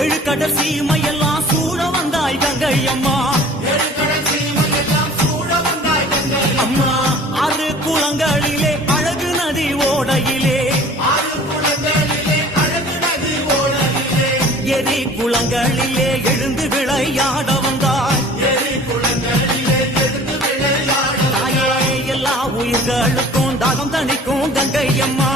ஏழு கடல் சீமையெல்லாம் சூழ வந்தாய் கங்கை அம்மா. அம்மா ஆறு குளங்களிலே அழகு நதி ஓடையிலே எரி குளங்களிலே எழுந்து விளையாட வந்தாய். தாயே எல்லா உயிர்களுக்கும் தாகம் தணிக்கும் கங்கை அம்மா.